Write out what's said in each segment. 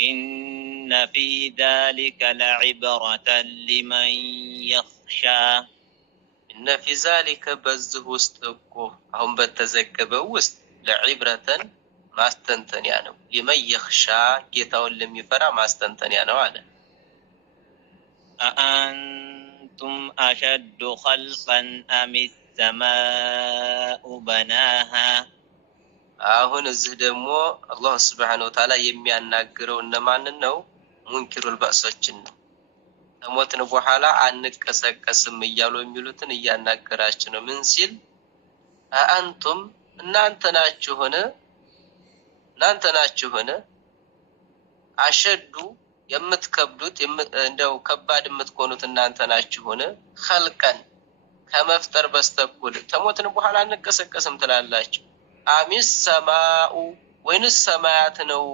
إن في ذلك لعبرة لمن يخشى إن في ذلك بزه وستكو هم بتزكبه وست لعبرة ما استنتن يعني لمن يخشى كيتاول لم يفرع ما استنتن يعني وانا أأنتم أشد خلقا أم السماء بناها አሁን እዚህ ደግሞ አላህ Subhanahu Wa Ta'ala የሚያናግረው እነማንን ነው? ሙንኪሩል ባእሶችን ነው። ከሞትን በኋላ አንቀሰቀስም እያሉ የሚሉትን እያናገራችሁ ነው። ምን ሲል አንቱም እናንተ ናችሁን አሸዱ የምትከብዱት እንደው ከባድ የምትኮኑት እናንተ ናችሁን ኸልቀን ከመፍጠር በስተኩል ከሞትን በኋላ አንቀሰቀስም ትላላችሁ አሚስ ሰማኡ ወይንስ ሰማያት ነው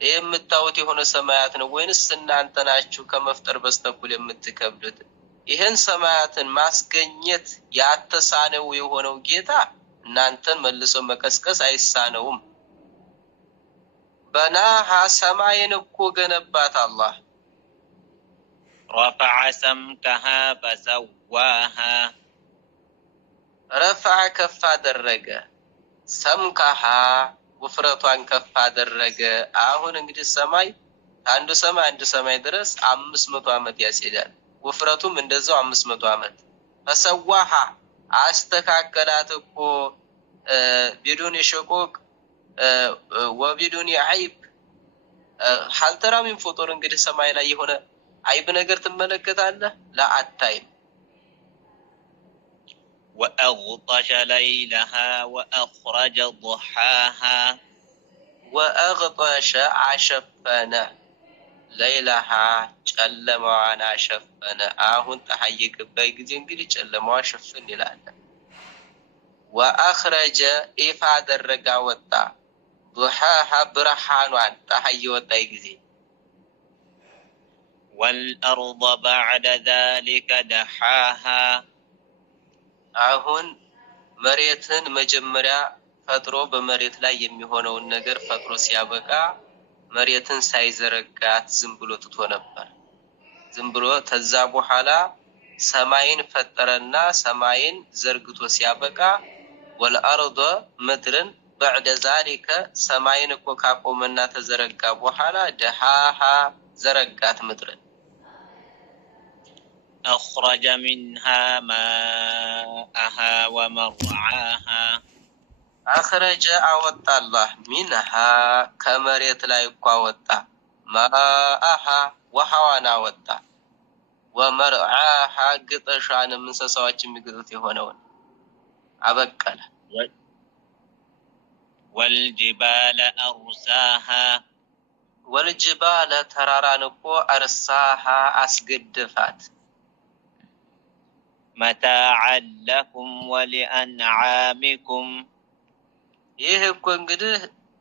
የምታውት የሆነ ሰማያት ነው ወይንስ እናንተ ናችሁ ከመፍጠር በስተኩል የምትከብዱት ይሄን ሰማያትን ማስገኘት ያተሳነው የሆነው ጌታ እናንተን መልሶ መቀስቀስ አይሳነውም በናሃ ሰማይን እኮ ገነባት አላህ رفع سمكها فسواها رفع ከፍ አደረገ ሰምካሃ ውፍረቷን ከፍ አደረገ አሁን እንግዲህ ሰማይ አንዱ ሰማይ ድረስ 500 አመት ያስሄዳል ውፍረቱም እንደዛው 500 አመት ፈሰዋሃ አስተካከላት እኮ ቢዱን የሸቆቅ ወቢዱን አይብ هل ترى من فطور እንግዲህ ሰማይ ላይ የሆነ አይብ ነገር ትመለከታለህ ለአታይም وأغطش ليلها وأخرج ضحاها وأغطش عشفنا ليلها ጨለማዋን አሸፈነ አሁን ተሐየቅበይ ጊዜ እንግዲህ ጨለማዋ ሸፈን ይላል وأخرج إف አደረጋ ወጣ ضحاها برهانዋን ተሐየ ወጣይ ጊዜ والأرض بعد ذلك دحاها አሁን መሬትን መጀመሪያ ፈጥሮ በመሬት ላይ የሚሆነውን ነገር ፈጥሮ ሲያበቃ መሬትን ሳይዘረጋት ዝም ብሎ ትቶ ነበር ዝም ብሎ ተዛ በኋላ ሰማይን ፈጠረና ሰማይን ዘርግቶ ሲያበቃ والأرض ምድርን بعد ذلك ሰማይን እኮ ካቆመና ተዘረጋ በኋላ دحاها ዘረጋት ምድርን أخرج منها ماءها ومرعاها أخرج أوطى الله منها كمريت لا يقوى ماءها وحوانا وطى ومرعاها قطشان من سسوات مقدرتي هونون أبقل والجبال أرساها والجبال ترارانكو أرساها أسقدفات متاعا لكم ولأنعامكم ይህ እኮ እንግዲህ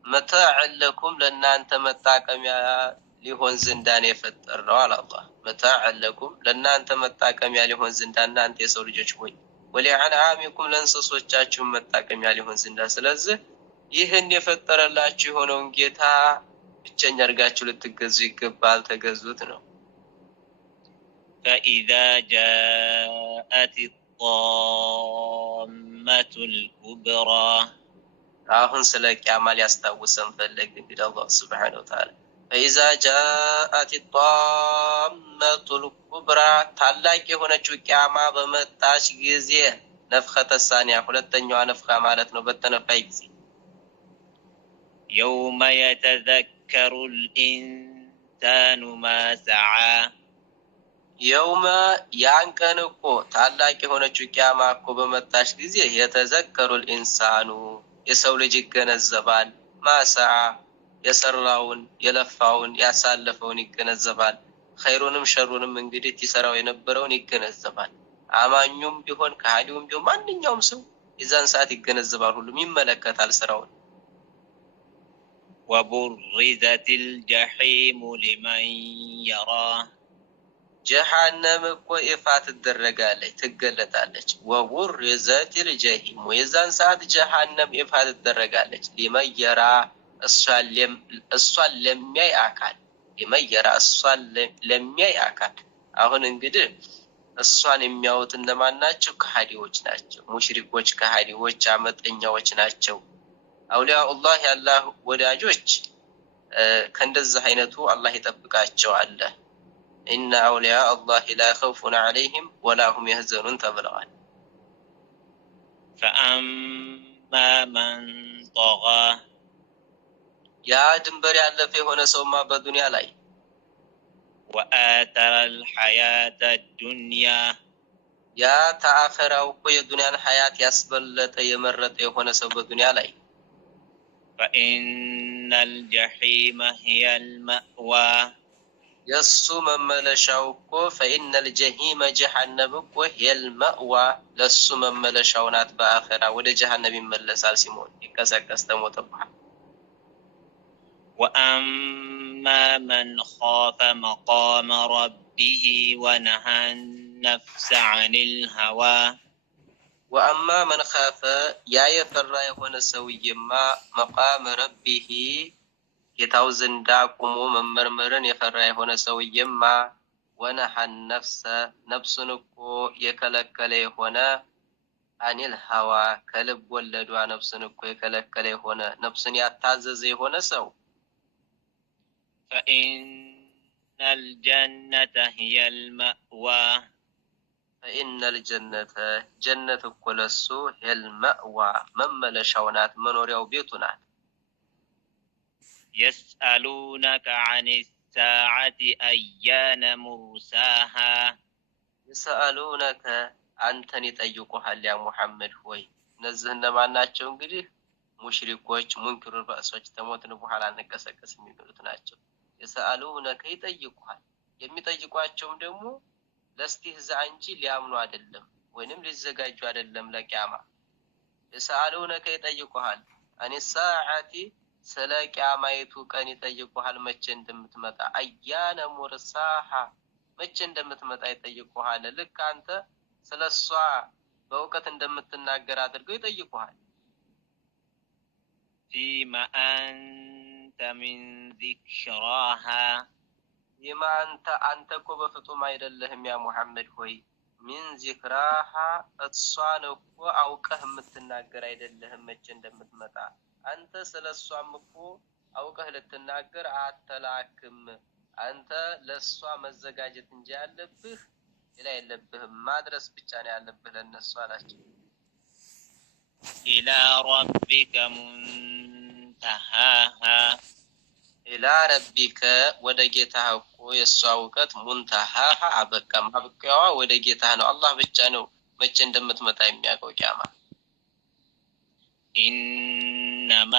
መታዕ ለኩም ለናንተ መጣቀሚያ ሊሆን ዘንዳን የፈጠረው አላህ መታዕ ለኩም ለናንተ መጣቀሚያ ሊሆን ዘንዳ እናንተ የሰው ልጆች ሆይ ወለአንዓሚኩም ለእንስሶቻችሁ መጣቀሚያ ሊሆን ዘንዳ ስለዚህ ይህን የፈጠረላችሁ የሆነውን ጌታ ብቸኛ አድርጋችሁ ልትገዙ ይገባል ተገዙት ነው فإذا جاءت الطامة الكبرى አሁን ስለ ቂያማ ሊያስታውሰን ፈለገ እንግዲህ አላህ Subhanahu Wa Ta'ala فإذا جاءت الطامة الكبرى ታላቅ የሆነችው ቂያማ በመጣች ጊዜ ነፍኸተ ሳኒያ ሁለተኛዋ ነፍኻ ማለት ነው በተነፋይ ጊዜ يوم يتذكر الإنسان ما سعى يوم ያንቀንቆ ታላቅ የሆነችው ቂያማ እኮ በመጣች ጊዜ يتذكر الإنسان የሰው ልጅ ይገነዘባል ማሳ የሰራውን የለፋውን ያሳለፈውን ይገነዘባል ኸይሩንም ሸሩንም እንግዲህ ይሰራው የነበረውን ይገነዘባል አማኙም ቢሆን ከሃዲውም ቢሆን ማንኛውም ሰው የዛን ሰዓት ይገነዘባል ሁሉም ይመለከታል ስራውን وبرزت الجحيم لمن يرى جهنم እኮ ይፋት ትደረጋለች ትገለጣለች وبرزت الجحيم የዛን ሰዓት جهنم ይፋት ትደረጋለች لمن يرى እሷን ለሚያይ አካል ሊመን የራ እሷን ለሚያይ አካል። አሁን እንግዲህ እሷን የሚያዩት እነማን ናቸው? ከሃዲዎች ናቸው። ሙሽሪኮች፣ ከሃዲዎች፣ አመፀኛዎች ናቸው። አውሊያኡላህ የአላህ ወዳጆች ከእንደዚህ አይነቱ አላህ ይጠብቃቸዋል። ኢነ አውሊያ አላህ ላ ኸውፉን ዐለይሂም ወላ ሁም የህዘኑን ተብለዋል። ፈአማ መን ጠጋ ያ ድንበር ያለፈ የሆነ ሰውማ በዱንያ ላይ ወአተረ አልሐያተ ዱንያ ያ ተአኸራው እኮ የዱንያን ሐያት ያስበለጠ የመረጠ የሆነ ሰው በዱንያ ላይ ፈኢነ አልጀሒመ ሂየ አልመእዋ የእሱ መመለሻው እኮ ፈኢነ አልጀሂመ ጀሃነም እኮ ሂየ አልመእዋ ለእሱ መመለሻው ናት። በአኸራ ወደ ጀሃነም ይመለሳል ሲሞት ይቀሰቀስ ተሞተ በኋላ። ወአማ መን ኻፈ መቃመ ረቢሂ ወነሃ ነፍሰ ዐኒል ሀዋ ወአማ መን ኻፈ ያ የፈራ የሆነ ሰውዬማ መቃመ ረቢሂ ጌታው ዘንዳ ቁሞ መመርመርን የፈራ የሆነ ሰውዬማ ወነሃ ነፍሰ ነፍሱን እኮ የከለከለ የሆነ ዐኒል ሀዋ ከልብ ወለዷ ነፍሱን እኮ የከለከለ የሆነ ነፍሱን ያታዘዘ የሆነ ሰው ፈኢነ አልጀነተ ሂየ አልመእዋ ፈኢነ አልጀነተ ጀነት እኮ ለሱ ሂየ አልመእዋ መመለሻው ናት፣ መኖሪያው ቤቱ ናት። የስአሉነከ ዐኒ ሳዓቲ አያነ ሙርሳሃ የሰአሉነከ አንተን ይጠይቁሃል ያ ሙሐመድ ሆይ። እነዚህ እነማን ናቸው? እንግዲህ ሙሽሪኮች፣ ሙንኪሩል በእሶች፣ ተሞትን በኋላ እንቀሰቀስ የሚሉት ናቸው። የሰአሉነከ ይጠይቁሃል። የሚጠይቋቸውም ደግሞ ለእስቲህዛእ እንጂ ሊያምኑ አይደለም፣ ወይንም ሊዘጋጁ አይደለም ለቂያማ። የሰአሉነከ ይጠይቁሃል አኒ ሳዓቲ ስለ ቂያማይቱ ቀን ይጠይቁሃል፣ መቼ እንደምትመጣ። አያነ ሙርሳሃ መቼ እንደምትመጣ ይጠይቁሃል። ልክ አንተ ስለሷ በእውቀት እንደምትናገር አድርገው ይጠይቁሃል። ፊማ አንተ ሚን ዚክራሃ ፊማ አንተ እኮ በፍጡም አይደለህም ያ ሙሐመድ ሆይ። ሚን ዚክራሃ እሷን እኮ አውቀህ የምትናገር አይደለህም መቼ እንደምትመጣ። አንተ ስለሷም እኮ አውቀህ ልትናገር አተላክም። አንተ ለሷ መዘጋጀት እንጂ ያለብህ ሌላ የለብህም፣ ማድረስ ብቻ ነው ያለብህ ለነሱ አላቸው። ኢላ ረቢከ ሙንተሃሃ ኢላ ረቢከ ወደ ጌታህ እኮ የሷ እውቀት ሙንተሃሃ አበቃ፣ ማብቂያዋ ወደ ጌታህ ነው። አላህ ብቻ ነው መቼ እንደምትመጣ የሚያውቀው ቂያማ። ኢነማ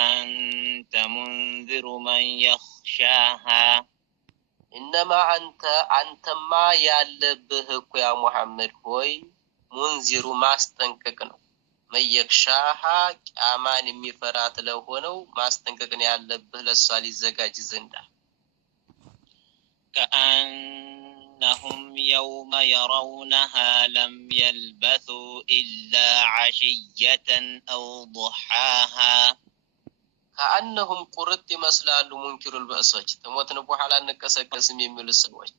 አንተ ሙንዚሩ መን የኽሻሃ ኢነማ አንተማ ያለብህ እኮ ያ ሙሐመድ ሆይ ሙንዚሩ ማስጠንቀቅ ነው። መየክሻሃ ቂያማን የሚፈራት ለሆነው ማስጠንቀቅን ያለብህ ለሷ ሊዘጋጅ ዘንዳ። ከአነሁም የውመ የረውነሃ ለም የልበሱ ኢላ ዐሽየተን አው ዱሓሃ ከአነሁም ቁርጥ ይመስላሉ ሙንኪሩል በእሶች፣ ተሞትን በኋላ እንቀሰቀስም የሚሉ ሰዎች።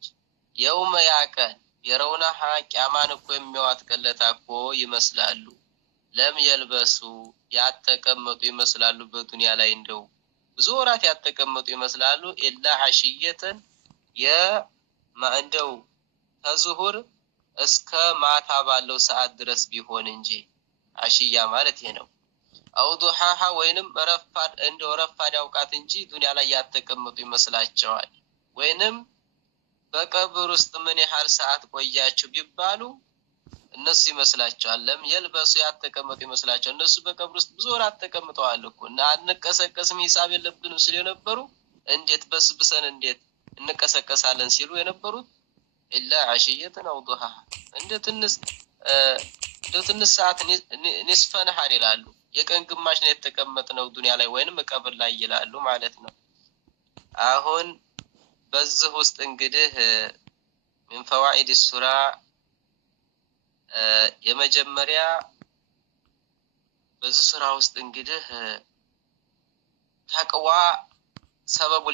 የውመ ያቀን የረውነሃ ቂያማን እኮ የሚዋት ቀለታ እኮ ይመስላሉ። ለም የልበሱ ያተቀመጡ ይመስላሉ በዱንያ ላይ እንደው ብዙ ወራት ያተቀመጡ ይመስላሉ። ኢላ ዐሽየተን እንደው ከዙሁር እስከ ማታ ባለው ሰዓት ድረስ ቢሆን እንጂ ዐሽያ ማለት ይሄ ነው። አው ዱሃሃ ወይንም ረፋድ እንደው ረፋድ ያውቃት እንጂ ዱንያ ላይ ያተቀመጡ ይመስላቸዋል። ወይንም በቀብር ውስጥ ምን ያህል ሰዓት ቆያችሁ ቢባሉ እነሱ ይመስላቸዋል። ለም የልበሱ ያተቀመጡ ይመስላቸዋል። እነሱ በቀብር ውስጥ ብዙ ወራት ተቀምጠዋል እኮ እና አንቀሰቀስም ሂሳብ የለብንም ሲሉ የነበሩ እንዴት በስብሰን እንዴት እንቀሰቀሳለን ሲሉ የነበሩት ኢላ ዐሽየተን አው ዱሃሃ እንደ ትንሽ ሰዓት ኒስፈ ነሃር ይላሉ። የቀን ግማሽ ነው የተቀመጥነው ዱንያ ላይ ወይንም ቀብር ላይ ይላሉ ማለት ነው። አሁን በዚህ ውስጥ እንግዲህ من فوائد ሱራ የመጀመሪያ በዚህ ሱራ ውስጥ እንግዲህ ተቅዋ ሰበቡ